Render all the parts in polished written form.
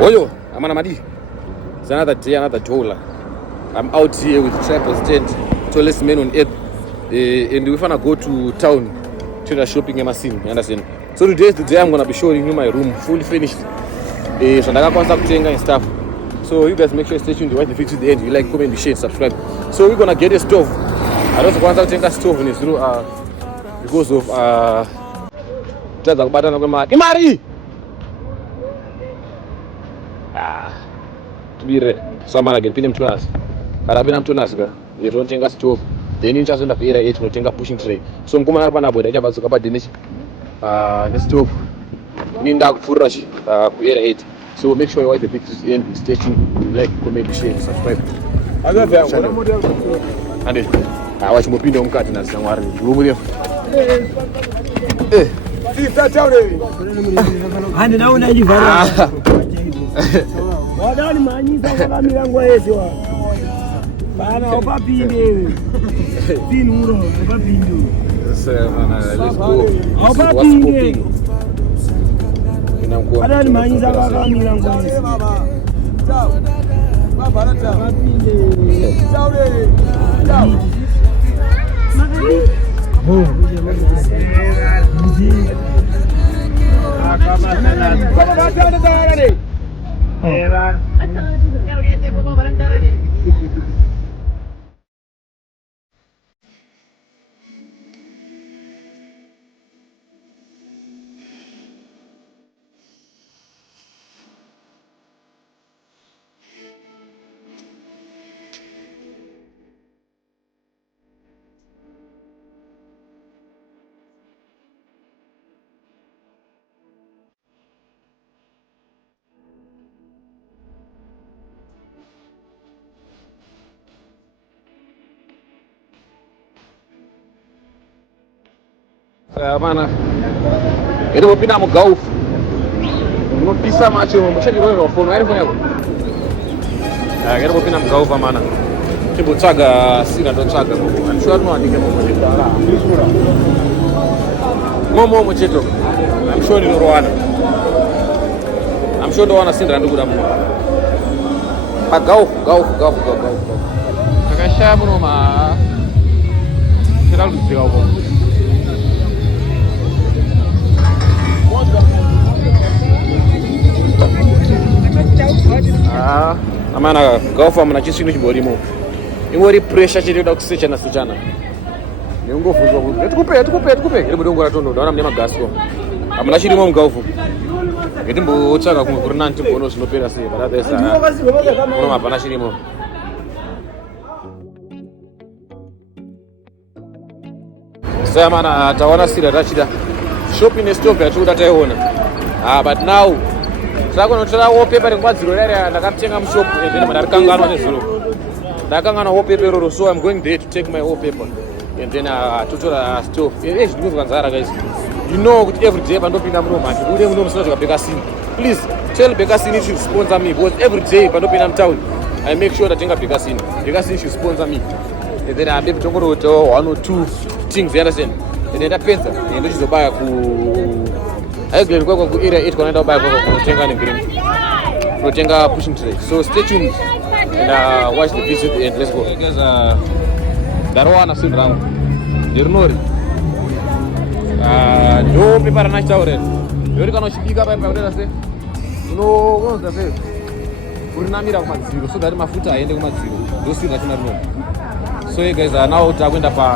Oyo, Amana Madi. It's another day, another dollar. I'm out here with Tripod Tent, tallest man on earth. And we're gonna go to town to shopping in Masin, you understand? So today is the day I'm gonna be showing you my room, fully finished. So and stuff. So you guys make sure you stay tuned, watch the video to the end. You like, comment, share, subscribe. So we're gonna get a stove. I don't want to take a stove in this room because of Imari! To be ready. So I'm gonna get pin him to us. Carabinam to us, you don't think a stove. Then you just end up here, it will take a pushing tray. So I'm coming up on a board, I have a Danish. The stove. Ninda Furash, eight. So make sure you watch the pictures in stay tuned, like, comment, share, subscribe. I got that one. And I watch more pinot cutting as some worry. See that out there. And now Wadani manyiza kwa milango yetu. Bana opapinde. Tinuro opapinde. Let's go. Opapinde. Wadani manyiza kwa milango yetu. Ciao. Baba ciao. Opapinde. Ciao re. Ciao. Mana, eu vou pinar no golf. Não pisa mais, eu vou chegar no forno, aí foi eu. Eu vou pinar no golf, mana. Tipo, chaga, sira do chaga. I'm sure no, I think Momo Mocheto. I'm sure you know Rwanda. I'm sure the one I seen Randu Gudamu. But golf. Akashabu no ma. Será que golf? Amana golfa mna chisinu chiborimo. Ingori pressure chiri da kusechana sechana. Ningofuzwa kuti tukupe. Iri mudongo ratondo ndaona mne magasko. Amuna chirimo mugolfu. Ngetimbo tsaka kumwe kuri nanti bono zvinopera sei baradesa. Uno mapana chirimo. Sasa mana taona sira rachida. Shopping stove yatuda taiona. But now sako notora wallpaper ngwadziro rare ndakatenga mushop and then ndakanganwa nezuro. Ndakanganwa wallpaper roro, so I'm going there to take my wallpaper and then tutora stove. Yes, ndinozwa nzara guys. You know that every day pandopinda muno ude muno musina Bekasini. Please tell Bekasini should sponsor me because every day pandopinda town I make sure that I take Bekasini. Bekasini should sponsor me. And then I'm able to go to one or two things, you understand? And then dapedza and ndochizobaya ku Aglen kwa area 8 kwanaenda baya kwa kutenga ni green. Kutenga pushing tray. So stay tuned and watch the video and let's go. Guys, darwana sindrangu. Dirnori. Do prepara na chaure. Yori kana chipika pa paurela se. No, gonza se. Urinamira kuma zero so that mafuta aende kuma zero. Do sina tena no. So guys, now takwenda pa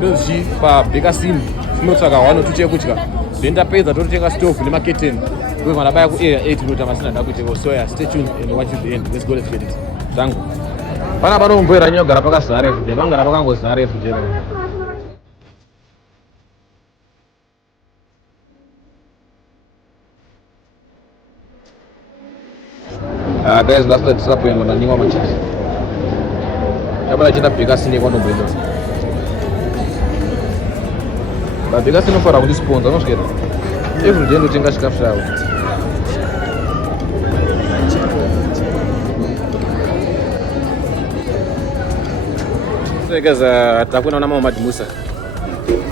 Dozi pa Bekasini. Tinotsvaka wano tuchekudya then tapedza tototenga stove nemaketeni uye manabaya kuarea 8 inota masina da kuitevo. So yeah, stay tuned and watch to the end. Let's go, let's get it. Zangu pana panomboera nyogara pakazara everyday, pangara pakangozara everyday. Guys, last night tisapoenda nanyimwa machisi chabana chita Bekasini kwanomboenda. But Bekasini nofara kundisponsor, unosvika every day ndotenga chikafu chavo. So guys, takuenda na Mama Musa.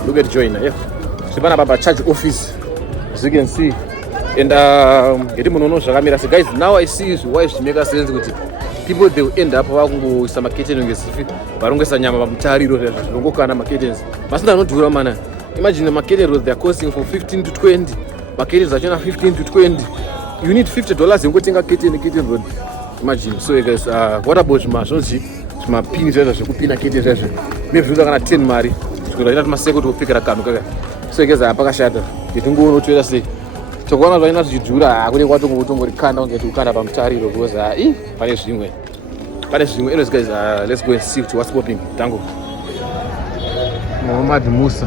Look at Joiner. Yeah. Sibana baba charge office. As you can see, And yeti munono zvakamira se guys. Now I see why it makes sense kuti people they will end up vakungoisa maketeni ngesifi varongesa nyama pamutariro zvongokana maketens masina anodhura mana. Imagine maketens they are costing for 15 to 20. Maketens achona 15 to 20. You need $50 yengotenga keten road. Imagine. So guys, what about zvimazvonzi zvimapini zvezvo zvekupina keten zvezvo maybe zvinoda kana 10 mari zvikuita maseko topikira kanhu kaka. So guys, pakashata yetingoona kuti toita sei chokuona zvaina zvichidhura hakune kwatongorikanda kunge tikukanda pamutariro because pane zvimwe. Anyways guys, let's go and see what's popping. Tango Muhammad Musa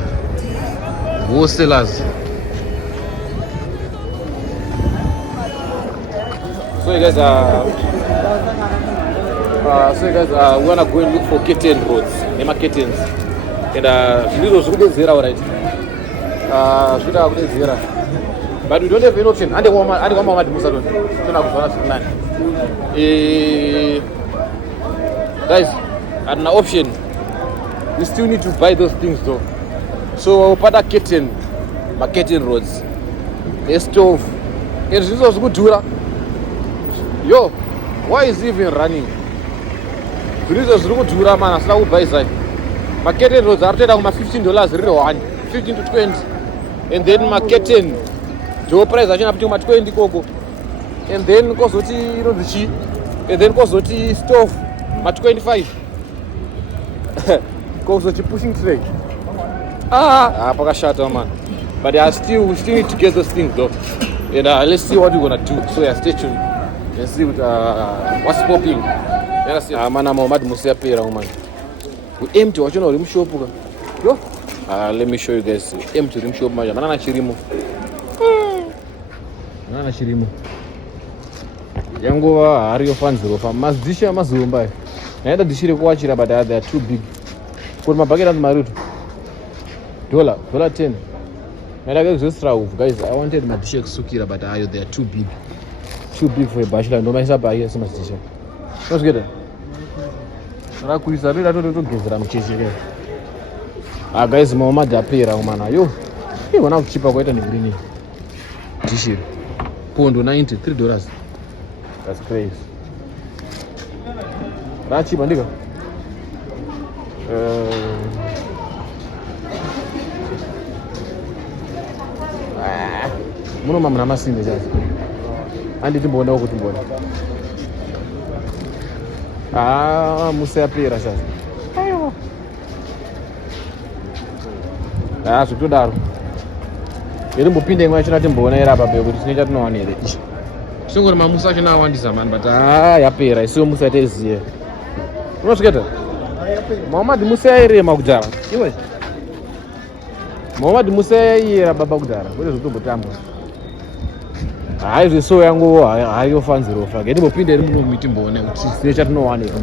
wholesalers. So guys, we wanna go and look for kitten roads, nema kittens. And zviro zvekudedzera alright. Zvinoda kudedzera. But we don't have an option. Ande kwa Muhammad Musa don. Tuna kuzona zvinani. Guys, at an option, we still need to buy those things though. So pada kitten roads, a stove, and zviro zvekudhura. Yo, why is he even running? Zviro zvirikudhura man, asina kubuy zai. Maketen roads aritoenda kuma $15 riri 1, 15 to 20. And then maketen Joe price achina kuti kuma 20 koko. And then kozoti inonzi and then kozoti stove ma 25. Kozoti pushing tray. Pakashata man. But we still need to get those things though. And let's see what we're gonna do. So yeah, stay tuned. Let's see what's popping. Mana Muhammad Musa pera man. We empty wachona uri mushopu. Yo. Let me show you guys. Empty uri mushopu manja. Mana chirimo. Mana chirimo. Yanguva hariyo fanziro fa mazisha mazumba. Naenda dishire kuachira but they are too big. Kuna mabaketi and maruto. $10. And I got extra guys. I wanted my dish sukira but they are too big. Too big for a bachelor. No matter buy here some dish. Let's get it. Rakuisa rira to gezera mchesheke. Guys Muhammad apera umana yo. Wana kuchipa kwaita ni green. Dish. Pondo $93. That's crazy. Rachi bandika. Muno mama namasinde jazi. Andi timbona ukuthi mbona. Musa yapera sasa. Ayo. Zvitodaro. Iri mbopinde mwa china timbona era baba kuti tinoita tinowana ere. Singori mamusa achina awandisa man but yapera isiyo musa teziye. Unosvika Muhammad Musa yairema kudhara. Iwe. Muhammad Musa yaira baba kudhara. Kuti zvotombotamba. Zviso yangu haiyofanziro fa. Ngeti mbopinde iri muno mitimbone kuti tine chatinowana ere.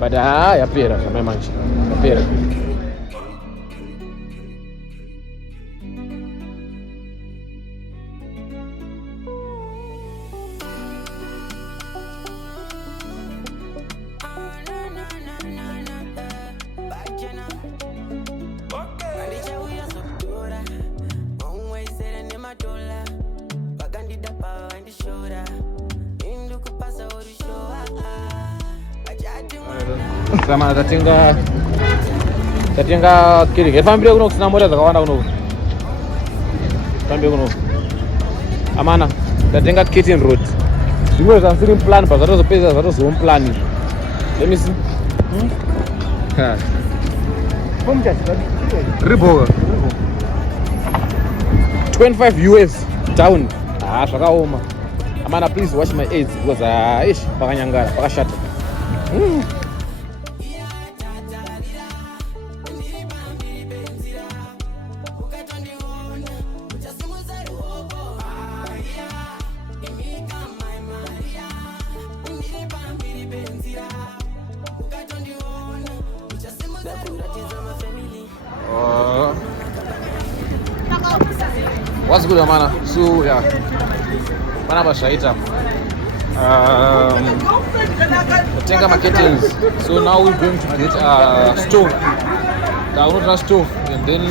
But yapera zvamanje. Yapera. Sama tatenga kiri. Fambire kuno kusina mota dzakawanda kuno. Fambire kuno. Amana tatenga kitten road. Zvimwe zvasiri plan pa zvatozopedza zvatozoma plan. Let me see. Riboga. 25 US down. Zvakaoma. Amana please watch my aids because pakanyangara pakashata. What's good, Amana? So yeah, mana bashaita. Tenga marketings. So now we're going to get a stove. Download stove and then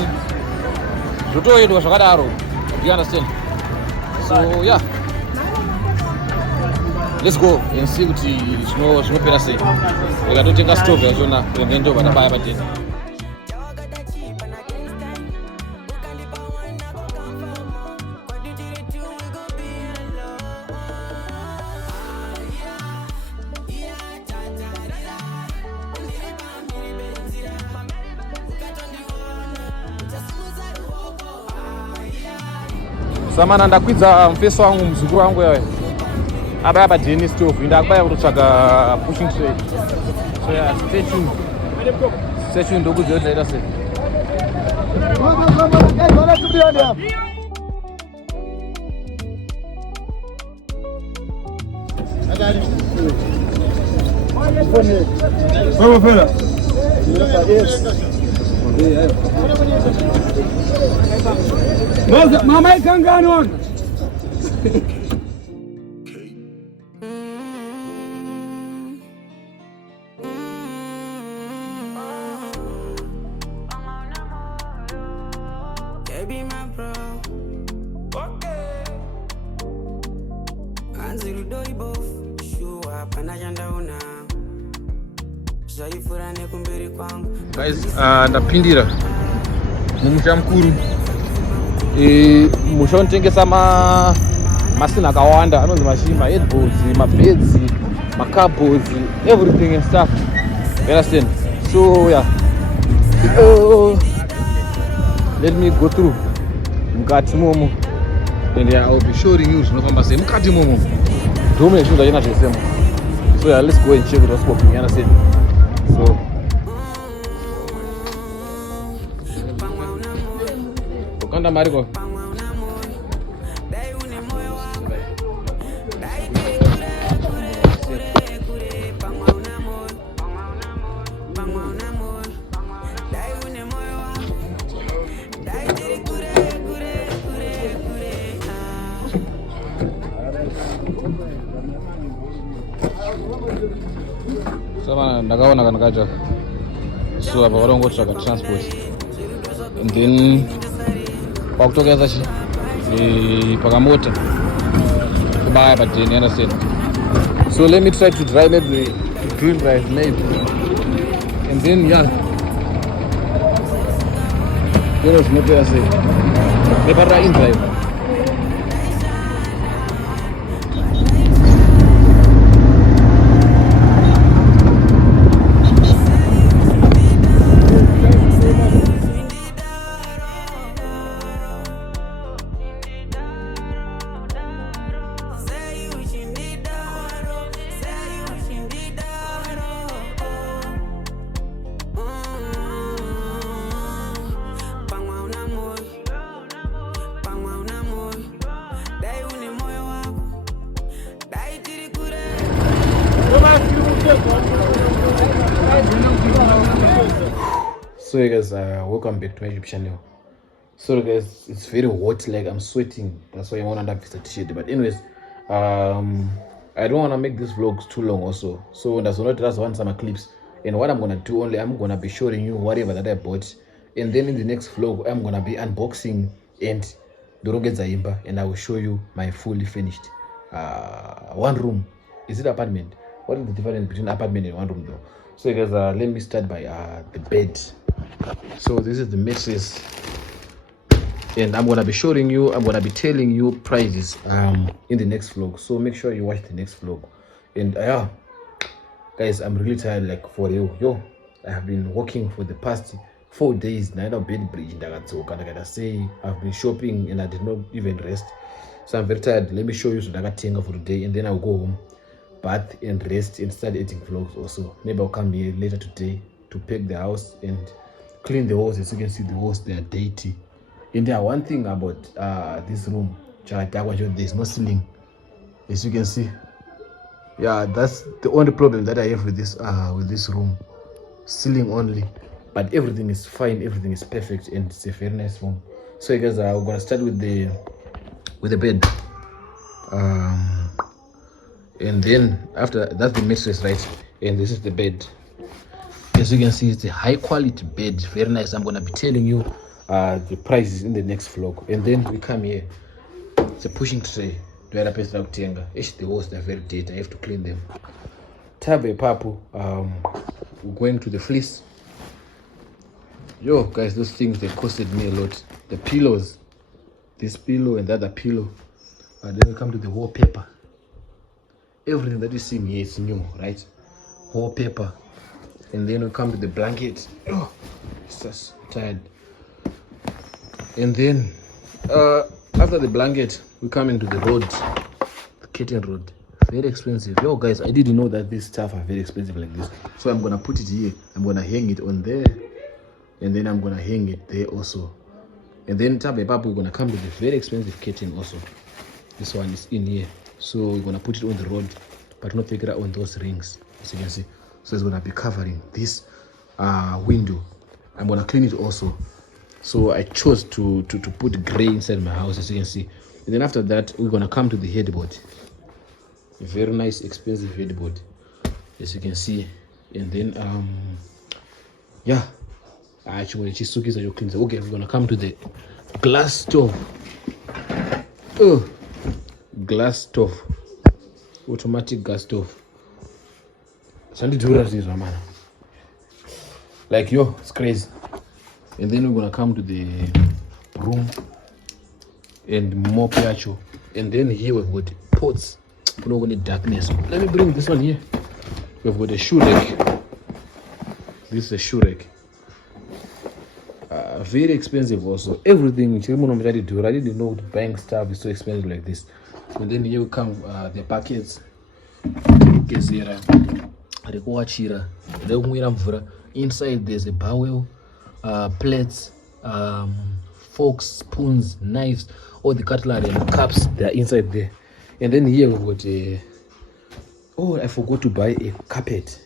Zoto it was Radaro. Do you understand? So yeah, let's go and see kuti zvinopera sei. Tikatotenga stove yachona and then ndobva tabaya padeni. Samana ndakwidza mufeso wangu muzukuru wangu yawe abaya padeni stove ndakubaya kutotsvaga pushing tray. So yeah, stay tuned ndokuziva kuti ndaita sei. Mama ikangano. Baby, my bro. Okay. Anzi doi bof. Shua panajanda una. Zaifura nekumberi kwangu. Guys, ndapindira mumusha mukuru. Musha unotengesa masina akawanda anonzi mashima, headboards, mabeds, cupboards, everything and stuff. You understand? So yeah. Let me go through mukati momo and yeah, I'll be showing you zvinofamba sei mukati momo. Ndome zvinhu zvachena zvesemo. So yeah, let's go and check what's happening. You understand? So ukanda mariko Sama ndakaona kana kacha. So apa varongotsvaga transport and then pakutokeza pakamota kubaya padeni. You understand? So let me try to drive the green drive maybe and then yeah, zvinopera sei nepara in drive. So you guys, welcome back to my YouTube channel. So guys, it's very hot, like I'm sweating, that's why I want to have this t-shirt. But anyways, I don't want to make this vlogs too long also, so that's one some clips. And what I'm gonna do, only I'm gonna be showing you whatever that I bought, and then in the next vlog I'm gonna be unboxing and Dorogeza, and I will show you my fully finished one room. Is it apartment? What is the difference between apartment and one room though? So guys, let me start by the bed. So this is the mattress, and I'm gonna be showing you, I'm gonna be telling you prices in the next vlog, so make sure you watch the next vlog. And yeah guys, I'm really tired, like for you. I have been working for the past 4 days. Now bed bridge say I've been shopping and I did not even rest, so I'm very tired. Let me show you Tenga for today, and then I'll go home, bath and rest and start editing vlogs also. Maybe I'll come here later today to pack the house and clean the walls. As you can see, the walls, they are dirty. And there one thing about this room, there's no ceiling, as you can see. Yeah, that's the only problem that I have with this room, ceiling only. But everything is fine, everything is perfect, and it's a very nice room. So you guys, we're gonna start with the bed, and then after that's the mattress, right? And this is the bed. As you can see, it's a high quality bed, very nice. I'm gonna be telling you the prices in the next vlog. And then we come here, it's a pushing tray. Do I paste out tenga? The walls they're very dirty. I have to clean them. Tabe papu. We're going to the fleece. Yo, guys, those things they costed me a lot. The pillows, this pillow and the other pillow. Then we come to the wallpaper. Everything that you see here is new, right? Wallpaper. And then we come to the blanket. Oh, it's just tired. And then after the blanket, we come into the rod, the curtain rod. Very expensive. Yo, guys, I didn't know that this stuff are very expensive like this. So I'm gonna put it here. I'm gonna hang it on there, and then I'm gonna hang it there also. And then Tabe Papu, we're gonna come to the very expensive curtain also. This one is in here, so we're gonna put it on the rod, but not take it out on those rings, as you can see. So it's gonna be covering this window. I'm gonna clean it also. So I chose to put gray inside my house, as you can see. And then after that, we're gonna come to the headboard. A very nice, expensive headboard, as you can see. And then yeah, actually okay, we're gonna come to the glass stove. Oh, glass stove, automatic gas stove. Like, yo, it's crazy. And then we're gonna come to the room and more piacho. And then here we've got pots. We're not gonna darkness. Let me bring this one here. We've got a shoe rack. This is a shoe rack. Very expensive also. Everything. I didn't know buying stuff is so expensive like this. And then here we come the buckets. Inside there's a bowel, plates, forks, spoons, knives, all the cutlery and cups, they are inside there. And then here we've got a, oh, I forgot to buy a carpet.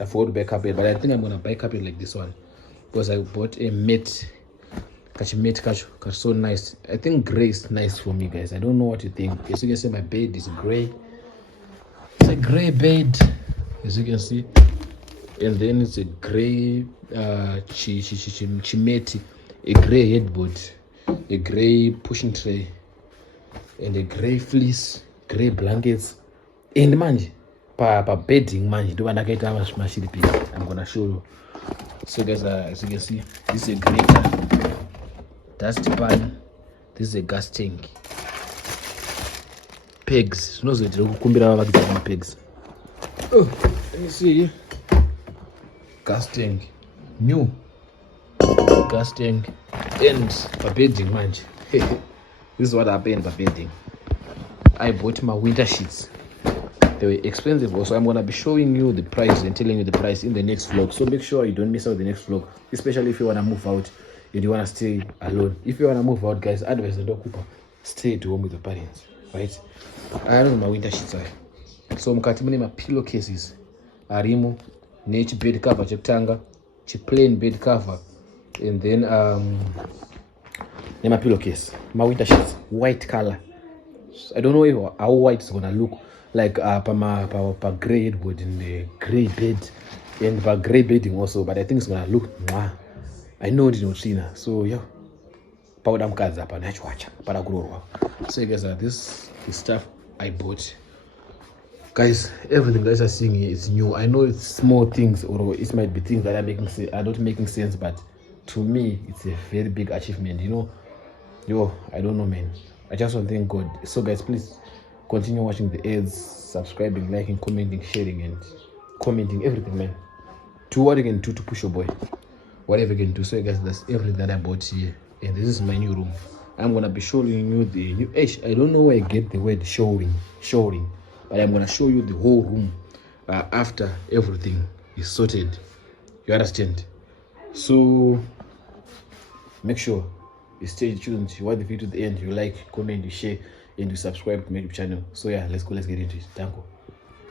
I forgot to buy a carpet, but I think I'm gonna buy a carpet like this one, because I bought a mat. So nice. I think gray is nice for me, guys. I don't know what you think. As you can see, my bed is gray. It's a gray bed, as you can see. And then it's a gray chimeti, a gray headboard, a gray pushing tray, and a gray fleece, gray blankets. And manje, pa bedding manje, I'm gonna show you. So guys, as you can see, this is a gray dust pan, this is a gas tank. Pegs, pegs. Oh, let me see. Gas tank, new gas tank, and for bedding, man. This is what happened for bedding. I bought my winter sheets. They were expensive also. I'm gonna be showing you the price and telling you the price in the next vlog. So make sure you don't miss out the next vlog, especially if you wanna move out and you wanna stay alone. If you wanna move out, guys, advise the dog stay at home with your parents, right? I don't know my winter sheets are. So I'm cutting my pillowcases. Arimo. Nature bed cover, cheptanga, plain bed cover, and then my pillowcase, my winter sheets, white color. I don't know how white is gonna look like pa gray headboard in the gray bed and pa gray bedding also, but I think it's gonna look mwah. I know it's not China, so yeah. Powder mkaza pa nachwacha para kurorwa. So guys, this is stuff I bought. Guys, everything guys are seeing here is new. I know it's small things, or it might be things that are not making sense, but to me, it's a very big achievement. You know, yo, I don't know, man. I just want to thank God. So, guys, please continue watching the ads, subscribing, liking, commenting, sharing, and commenting everything, man. Do what you can do to push your boy, whatever you can do. So, guys, that's everything that I bought here, and this is my new room. I'm gonna be showing you the new. I don't know where I get the word showing. But I'm going to show you the whole room after everything is sorted. You understand? So make sure you stay tuned. You watch the video to the end. You like, comment, you share, and you subscribe to my YouTube channel. So yeah, let's get into it. Thank you.